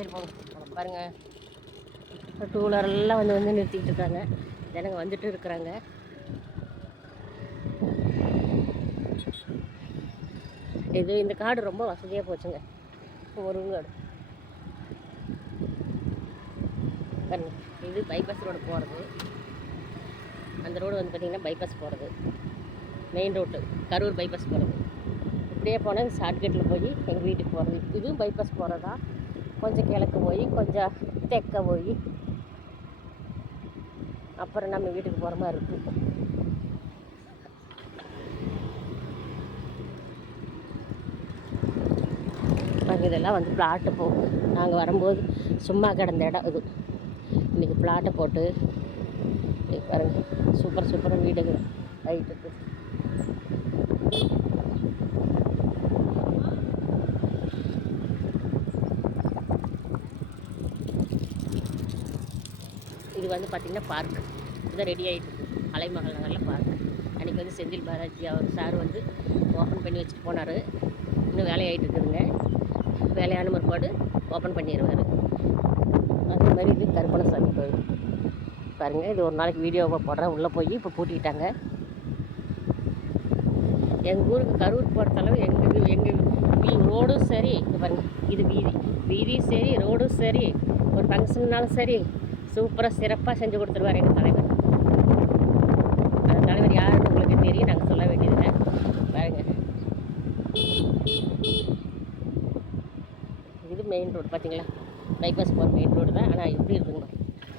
சரி போங்க பாருங்கள். டூ வீலரெல்லாம் வந்து நிறுத்திக்கிட்டு இருக்காங்க. ஜனங்க வந்துட்டு இருக்கிறாங்க. இது இந்த காடு ரொம்ப வசதியாக போச்சுங்க. முருங்காடு பாருங்க. இது பைபாஸ் ரோடு போகிறது. அந்த ரோடு வந்து பார்த்திங்கன்னா பைபாஸ் போகிறது, மெயின் ரோட்டு கரூர் பைபாஸ் போகிறது. இப்படியே போனால் ஷார்ட்கட்டில் போய் எங்கள் வீட்டுக்கு போகிறது. இதுவும் பைபாஸ் போகிறதா, கொஞ்சம் கிழக்கு போய் கொஞ்சம் தெற்க போய் அப்புறம் நம்ம வீட்டுக்கு போகிற மாதிரி இருக்குது. இதெல்லாம் வந்து பிளாட்டு போகும். நாங்கள் வரும்போது சும்மா கிடந்த இடம் இது. இன்றைக்கி பிளாட்டை போட்டு பாருங்கள், சூப்பராக வீடுகள் ஹைட்டுக்கு. இது வந்து பார்த்திங்கன்னா பார்க் இதுதான் ரெடி ஆகிட்டு அலைமகள் நகரில் பார்க். அன்றைக்கி வந்து செந்தில் பாலாஜி அவர் சார் வந்து ஓப்பன் பண்ணி வச்சுட்டு போனார். இன்னும் வேலையாகிட்டு இருக்குதுங்க. வேலையான முற்பாடு ஓப்பன் பண்ணிடுவார். அதே மாதிரி இது கருப்பணசாமி கோயில் பாருங்கள். இது ஒரு நாளைக்கு வீடியோவை போடுறேன். உள்ளே போய் இப்போ பூட்டிக்கிட்டாங்க. எங்கள் ஊருக்கு கரூர் பொறுத்தளவு எங்கள் ரோடும் சரி, இது பாருங்கள், இது வீதியும் சரி, ரோடும் சரி, ஒரு ஃபங்க்ஷன்னாலும் சரி சூப்பராக சிறப்பாக செஞ்சு கொடுத்துருவார் எங்கள் தலைவர். அந்த தலைவர் யாருன்னு உங்களுக்கு தெரியும், நாங்கள் சொல்ல வேண்டியதில்லை. பாருங்கள், இது மெயின் ரோடு பார்த்தீங்களா, பைபாஸ் போகிற மெயின் ரோடு தான். ஆனால் எப்படி இருக்குங்க,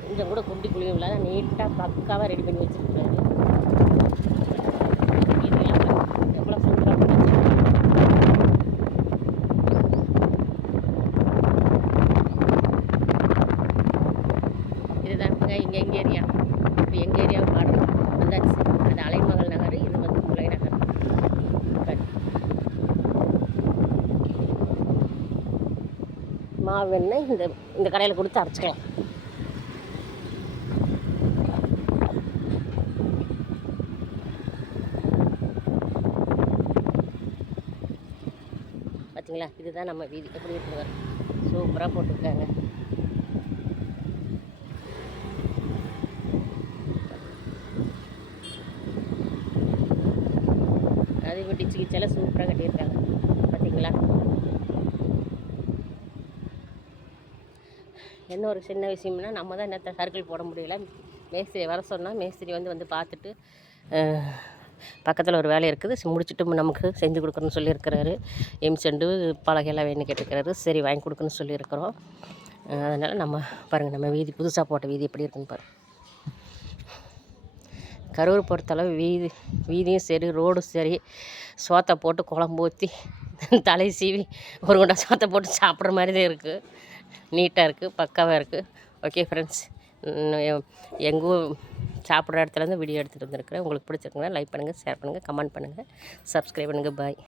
கொஞ்சம் கூட குண்டி குழியும் இல்லாத நீட்டாக பக்காவாக ரெடி பண்ணி வச்சுருக்காரு. இதெல்லாம் எவ்வளோ சூப்பராக பண்ணி வச்சுருக்காங்க. இதுதாங்க எங்கள் ஏரியா. இப்போ எங்கள் ஏரியாவை பாடுறோம் வந்தாச்சு. அது அலைமகள் நகர், இது வந்து முல்லை நகர். மாவு எண்ணெய் இந்த கடையில் கொடுத்து அரைச்சிக்கலாம். பார்த்தீங்களா, இதுதான் நம்ம வீதி. எப்படி இருக்குங்க, சூப்பராக போட்டிருக்காங்க. அதே மாதிரி டிச்சு கிச்செல்லாம் சூப்பராக கட்டியிருக்காங்க பார்த்தீங்களா. என்ன ஒரு சின்ன விஷயம்னா, நம்ம தான் என்னத்தை சர்க்கிள் போட முடியல. மேஸ்திரி வர சொன்னால் மேஸ்திரி வந்து பார்த்துட்டு பக்கத்தில் ஒரு வேலை இருக்குது, முடிச்சுட்டு நமக்கு செஞ்சு கொடுக்குறேன்னு சொல்லியிருக்கிறாரு. எம்செண்டு பலகையெல்லாம் வேணும்னு கேட்டிருக்கிறாரு. சரி வாங்கி கொடுக்குன்னு சொல்லியிருக்கிறோம். அதனால் நம்ம பாருங்கள், நம்ம வீதி புதுசாக போட்ட வீதி எப்படி இருக்குன்னு பாருங்கள். கரூர் பொறுத்தளவு வீதியும் சரி, ரோடும் சரி, சோத்தை போட்டு குழம்பு ஊற்றி தலை சீவி ஒரு குண்டா சோத்தை போட்டு சாப்பிட்ற மாதிரி தான் இருக்குது. நீட்டாக இருக்குது, பக்காவாக இருக்குது. ஓகே ஃப்ரெண்ட்ஸ், எங்கள் ஊர் சாப்பிட்ற இடத்துலேருந்து வீடியோ எடுத்துகிட்டு வந்துருக்கிறேன். உங்களுக்கு பிடிச்சிருக்குன்னா லைக் பண்ணுங்கள், ஷேர் பண்ணுங்கள், கமெண்ட் பண்ணுங்கள், சப்ஸ்கிரைப் பண்ணுங்கள். பாய்.